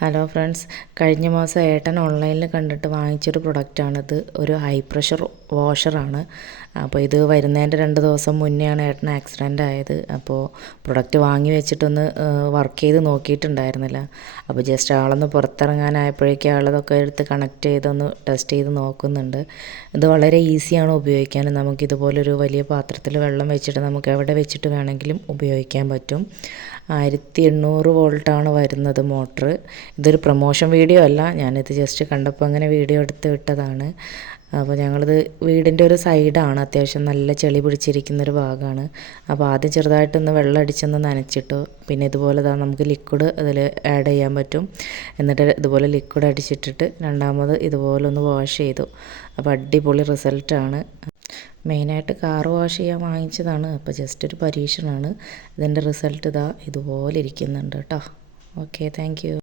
Hello friends, കഴിഞ്ഞ മാസം ഏട്ടൻ ഓൺലൈനിൽ കണ്ടിട്ട് വാങ്ങിച്ചൊരു പ്രൊഡക്റ്റാണിത്. ഒരു ഹൈ പ്രഷർ വാഷറാണ്. അപ്പോൾ ഇത് വരുന്നതിൻ്റെ 2 ദിവസം മുന്നെയാണ് ഏട്ടൻ ആക്സിഡൻ്റ് ആയത്. അപ്പോൾ പ്രൊഡക്റ്റ് വാങ്ങി വെച്ചിട്ടൊന്ന് വർക്ക് ചെയ്ത് നോക്കിയിട്ടുണ്ടായിരുന്നില്ല. അപ്പോൾ ജസ്റ്റ് ആളൊന്ന് പുറത്തിറങ്ങാനായപ്പോഴേക്കും ആളതൊക്കെ എടുത്ത് കണക്ട് ചെയ്തൊന്ന് ടെസ്റ്റ് ചെയ്ത് നോക്കുന്നുണ്ട്. ഇത് വളരെ ഈസിയാണ് ഉപയോഗിക്കാൻ. നമുക്കിതുപോലൊരു വലിയ പാത്രത്തിൽ വെള്ളം വെച്ചിട്ട് നമുക്ക് എവിടെ വെച്ചിട്ട് വേണമെങ്കിലും ഉപയോഗിക്കാൻ പറ്റും. 1800 വോൾട്ടാണ് വരുന്നത് മോട്ടർ. ഇതൊരു പ്രൊമോഷൻ വീഡിയോ അല്ല, ഞാനിത് ജസ്റ്റ് കണ്ടപ്പോൾ അങ്ങനെ വീഡിയോ എടുത്ത് വിട്ടതാണ്. അപ്പോൾ ഞങ്ങളിത് വീടിൻ്റെ ഒരു സൈഡാണ്, അത്യാവശ്യം നല്ല ചെളി പിടിച്ചിരിക്കുന്നൊരു ഭാഗമാണ്. അപ്പോൾ ആദ്യം ചെറുതായിട്ടൊന്ന് വെള്ളം അടിച്ചൊന്ന് നനച്ചിട്ടു. പിന്നെ ഇതുപോലെ നമുക്ക് ലിക്വിഡ് അതിൽ ആഡ് ചെയ്യാൻ പറ്റും. എന്നിട്ട് ഇതുപോലെ ലിക്വിഡ് അടിച്ചിട്ടിട്ട് രണ്ടാമത് ഇതുപോലെ ഒന്ന് വാഷ് ചെയ്തു. അപ്പോൾ അടിപൊളി റിസൾട്ടാണ്. മെയിനായിട്ട് കാർ വാഷ് ചെയ്യാൻ വാങ്ങിച്ചതാണ്. അപ്പോൾ ജസ്റ്റ് ഒരു പരീക്ഷണമാണ്. ഇതിൻ്റെ റിസൾട്ട് ഇതുപോലെ ഇരിക്കുന്നുണ്ട് കേട്ടോ. Okay, thank you.